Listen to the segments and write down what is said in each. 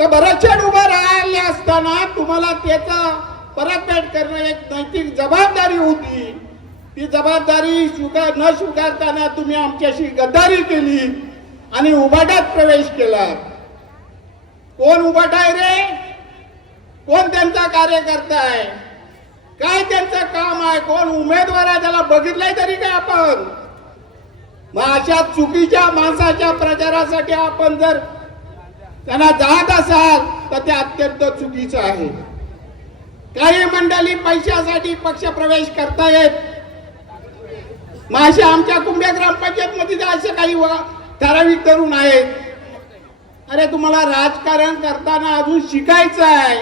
तर बरेचसे उभं राहिले असताना तुम्हाला त्याचा परतफेड करणं एक नैतिक जबाबदारी होती. ती जबाबदारी स्वीकार न स्वीकारताना तुम्ही आमच्याशी गद्दारी केली आणि उभाटात प्रवेश केला. कोण उभाट आहे रे? कोण त्यांचा कार्यकर्ता आहे? काय त्यांचं काम आहे? कोण उमेदवार आहे? त्याला बघितलंय तरी काय आपण? मग अशा चुकीच्या माणसाच्या प्रचारासाठी आपण जर त्यांना जात असाल तर ते अत्यंत चुकीचं आहे. काही मंडळी पैशासाठी पक्ष प्रवेश करतायत. माझ्या आमच्या कुंभ्या ग्रामपंचायत मध्ये असे काही ठराविक तरुण आहेत. अरे तुम्हाला राजकारण करताना अजून शिकायचं आहे.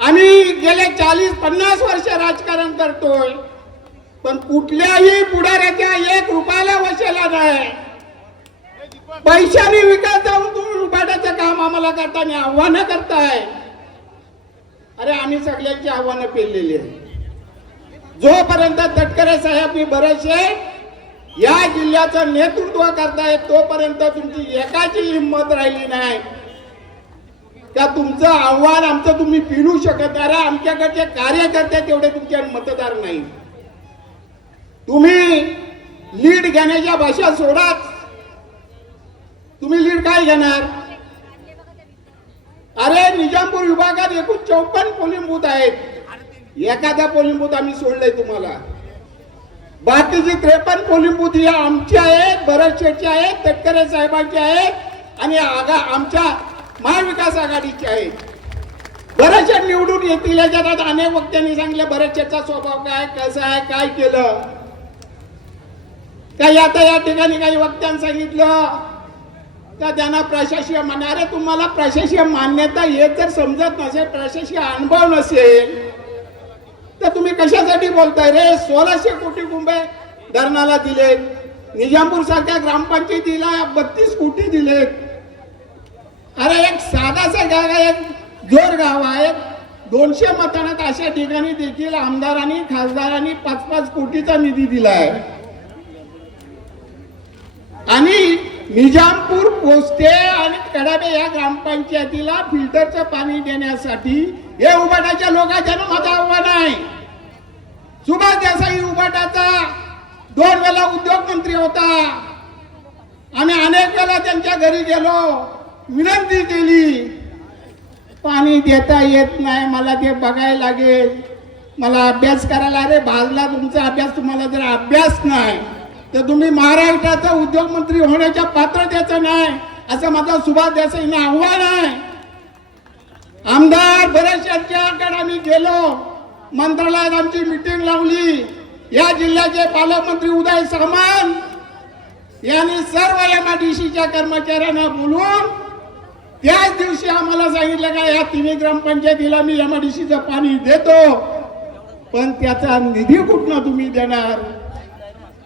आम्ही गेले चाळीस पन्नास वर्ष राजकारण करतोय पण कुठल्याही पुढाऱ्याच्या एक रुपयाला वशेला नाही. पैशाने विकास जाऊन तुम्ही काम आम्हाला करताना आव्हानं करताय. अरे आम्ही सगळ्यांची आव्हानं पेरलेली आहे जोपर्यंत तटकरे साहेब बरेचसे या जिल्ह्याचं नेतृत्व करतायत तोपर्यंत तुमची एकाची हिंमत राहिली नाही. का तुमचं आव्हान आमचं तुम्ही पिरू शकत नाही. अरे आमच्याकडचे कार्यकर्ते तेवढे तुमचे मतदार नाही. तुम्ही लीड घेण्याच्या भाषा सोडाच तुम्ही लीड काय घेणार? अरे निजामपूर विभागात एकूण चौपन्न पोलिंग बूथ आहेत. एखादा पोलिंग बूथ आम्ही सोडलंय तुम्हाला. बाकीची त्रेपन्न पोलिंग बूथ या आमचे आहेत भरतशेठचे आहेत तटकरे साहेबांचे आहेत आणि आगा आमच्या महाविकास आघाडीचे आहेत. बरेचसे निवडून येतील याच्यात अनेक वक्त्यांनी सांगितलं बरेचशेचा स्वभाव काय कसा आहे काय केलं? काही आता या ठिकाणी काही वक्त्यांनी सांगितलं तर त्यांना प्रशासकीय मान्य अरे तुम्हाला प्रशासकीय मान्यता हे जर समजत नसेल प्रशासकीय अनुभव नसेल तर तुम्ही कशासाठी बोलताय? रे सोळाशे कोटी कुंभे धरणाला दिलेत. निजामपूर सारख्या ग्रामपंचायतीला बत्तीस कोटी दिलेत. अरे एक साधासा गाव आहे एक जोर गाव आहे. दोनशे मतांना अशा ठिकाणी देखील आमदारांनी खासदारांनी पाच पाच कोटीचा निधी दिलाय. आणि निजामपूर पोस्टे आणि कडाबे या ग्रामपंचायतीला फिल्टरचं पाणी देण्यासाठी हे उबाटाच्या लोकांच्या माझं आव्हान आहे. सुभाष देसाई उबाटाचा दोन वेळा उद्योगमंत्री होता. आम्ही अनेक वेळा त्यांच्या घरी गेलो विनंती केली पाणी देता येत नाही मला ते बघायला लागेल. मला अभ्यास करायला अरे भाजला तुमचा अभ्यास तुम्हाला जर अभ्यास नाही तर तुम्ही महाराष्ट्राचा उद्योगमंत्री होण्याच्या पात्रतेचं नाही असं माझा सुभाष देसाईंना आव्हान आहे. आमदार बरेचशांच्याकडे आम्ही गेलो मंत्रालयात आमची मिटिंग लावली. या जिल्ह्याचे पालकमंत्री उदय सामंत यांनी सर्व एम एमआयडीसीच्या कर्मचाऱ्यांना बोलून त्याच दिवशी आम्हाला सांगितलं का या तिन्ही ग्रामपंचायतीला मी एम एमआयडीसीचं पाणी देतो पण त्याचा निधी कुठनं तुम्ही देणार?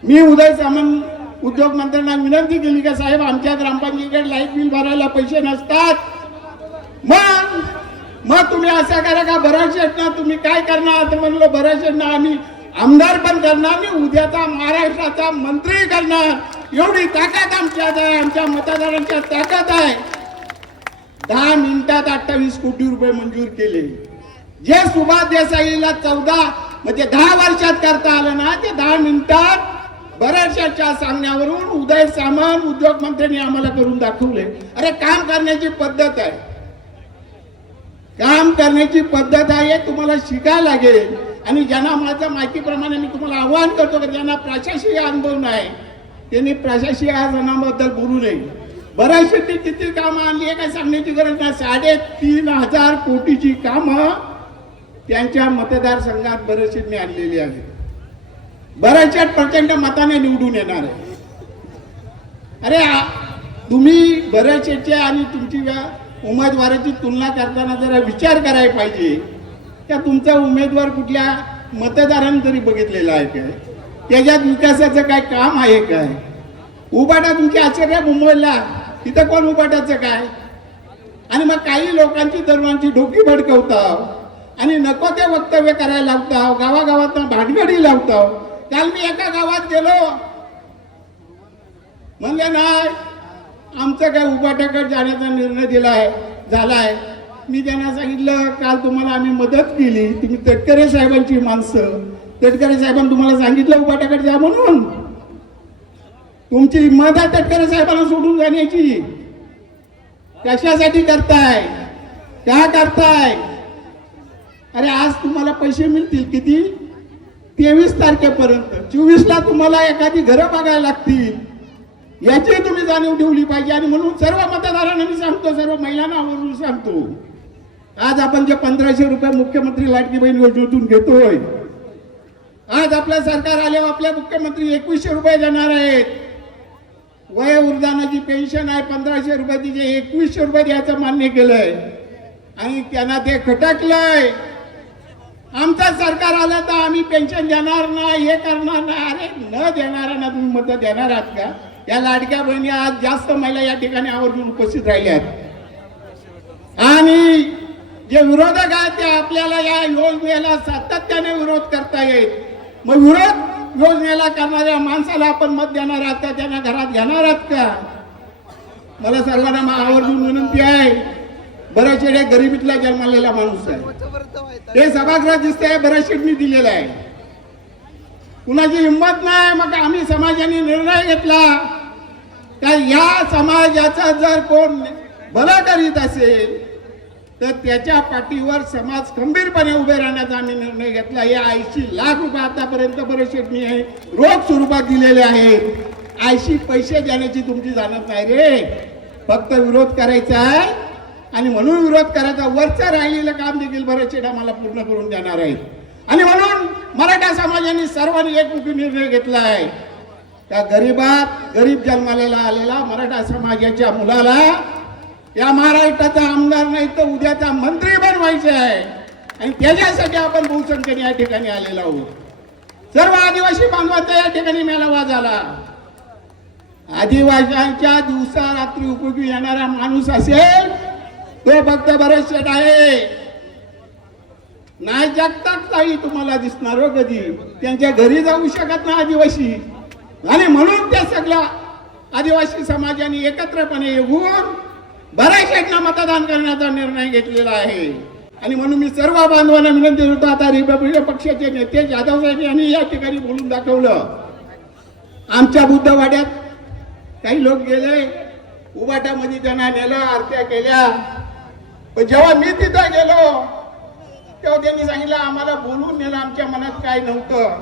मी उदय सामंत उद्योग मंत्र्यांना विनंती केली का साहेब आमच्या ग्रामपंचायतीकडे लाइट बिल भरायला पैसे नसतात. मग मग तुम्ही असं करा का बऱ्याच शेटना तुम्ही काय करणार? तर म्हणलं बऱ्याच शेटना आम्ही आमदार पण करणार आणि उद्याचा महाराष्ट्राचा मंत्री करणार. एवढी ताकद आमच्यात आहे आमच्या मतदारांच्या ताकद आहे. दहा मिनिटात अठ्ठावीस कोटी रुपये मंजूर केले. जे सुभाष देसाईला चौदा म्हणजे दहा वर्षात करता आलं ना ते दहा मिनिटात बऱ्याचशाच्या सांगण्यावरून उदय सामान उद्योग मंत्र्यांनी आम्हाला करून दाखवले. अरे काम करण्याची पद्धत आहे. काम करण्याची पद्धत आहे तुम्हाला शिकायला लागेल. आणि ज्यांना माझ्या माहितीप्रमाणे मी तुम्हाला आवाहन करतो की ज्यांना प्रशासकीय अनुभव नाही त्यांनी प्रशासकीय आजनाबद्दल बोलू नये. बऱ्याचशे ते किती कामं आणली आहे काय सांगण्याची गरज नाही. साडेतीन हजार कोटीची कामं त्यांच्या मतदारसंघात बरेचशी मी आणलेली आहेत. बऱ्याचशा प्रचंड मताने निवडून येणार आहे. अरे तुम्ही बऱ्याचशा आणि तुमची उमेदवाराची तुलना करताना जरा विचार करायला पाहिजे. त्या तुमचा उमेदवार कुठल्या मतदारांनी तरी बघितलेला आहे काय? त्याच्यात विकासाचं काय काम आहे काय? उबाटा तुमची आश्चर्य मुंबईला तिथं कोण उबाटाचं काय? आणि मग काही लोकांची तरुणांची डोकी भडकवता आणि नको ते वक्तव्य करायला लावता गावागावात भांडगडी लावता काल मी एका गावात गेलो. म्हणले नाही आमचं काय उपाट्याकडे जाण्याचा निर्णय दिला आहे झाला आहे मी त्यांना सांगितलं काल तुम्हाला आम्ही मदत केली. तुम्ही तटकरे साहेबांची माणसं. तटकरे साहेबांनी तुम्हाला सांगितलं उपाट्याकडे जा म्हणून. तुमची हिंमत आहे तटकरे साहेबांना सोडून जाण्याची. कशासाठी करताय? का करताय? अरे आज तुम्हाला पैसे मिळतील किती? तेवीस तारखेपर्यंत. चोवीसला तुम्हाला एखादी घरं बघायला लागतील. याची तुम्ही जाणीव ठेवली पाहिजे. आणि म्हणून सर्व मतदारांना मी सांगतो सर्व महिलांना आवर्जून सांगतो. आज आपण जे पंधराशे रुपये मुख्यमंत्री लाडकी बहीण योजनेतून घेतोय. आज आपलं सरकार आल्यावर आपल्या मुख्यमंत्री एकवीसशे रुपये देणार आहेत. वय जी पेन्शन आहे पंधराशे रुपयाची जे एकवीसशे रुपये द्यायचं मान्य केलंय. आणि त्यांना ते खटकलंय. आमचं सरकार आलं तर आम्ही पेन्शन देणार नाही हे करणार नाही. अरे न देणाऱ्यांना तुम्ही मत देणार आहात का? या लाडक्या बहिणी आज जास्त महिला या ठिकाणी आवर्जून उपस्थित राहिल्या आहेत. आणि जे विरोधक आहेत ते आपल्याला या योजनेला सातत्याने विरोध करता येईल. मग विरोध योजनेला करणाऱ्या माणसाला आपण मत देणार आहात का? त्यांना घरात घेणार आहात का? मला सर्वांना आवर्जून विनंती आहे. बऱ्याचशे गरिबीतला जन्मलेला माणूस आहे. हे सभागृह दिसते बऱ्याचशे मी दिलेलं आहे. कुणाची हिंमत नाही मग आम्ही समाजाने निर्णय घेतला. का या समाजाचा जर कोण भला करीत असेल तर त्याच्या पाठीवर समाज खंबीरपणे उभे राहण्याचा आम्ही निर्णय घेतला. हे ऐंशी लाख रुपये आतापर्यंत बरेचसे मी आहे रोख स्वरूपात दिलेले आहेत. ऐंशी पैसे देण्याची तुमची जाणत नाही रे. फक्त विरोध करायचा आहे. आणि म्हणून विरोध करायचा. वरचं राहिलेलं काम देखील बरेचसे आम्हाला पूर्ण करून देणार आहे आणि म्हणून मराठा समाजाने सर्वांनी एकमुखी निर्णय घेतला आहे. त्या गरीबात गरीब जन्मालेला आलेला मराठा समाजाच्या मुलाला या महाराष्ट्राचा आमदार नाही तर उद्याचा मंत्री बनवायचे आहे. आणि त्याच्यासाठी आपण बहुसंख्येने या ठिकाणी आलेलो आहोत. सर्व आदिवासी बांधवांचा या ठिकाणी मेळावा झाला. आदिवासींच्या दिवसा रात्री उपयोगी येणारा माणूस असेल तो फक्त बरेच आहे. नाही जगतात काही तुम्हाला दिसणार हो कधी. त्यांच्या घरी जाऊ शकत नाही आदिवासी. आणि म्हणून त्या सगळ्या आदिवासी समाजाने एकत्रपणे येऊन बऱ्याचशांना मतदान करण्याचा निर्णय घेतलेला आहे. आणि म्हणून मी सर्व बांधवांना विनंती करतो आता रिपब्लिक पक्षाचे नेते जाधव साहेब यांनी या ठिकाणी बोलून दाखवलं. आमच्या बुद्धवाड्यात काही लोक गेले उबाटामध्ये त्यांना नेलं आरत्या केल्या. पण जेव्हा मी तिथं गेलो तेव्हा त्यांनी सांगितलं आम्हाला बोलून नेलं आमच्या मनात काय नव्हतं.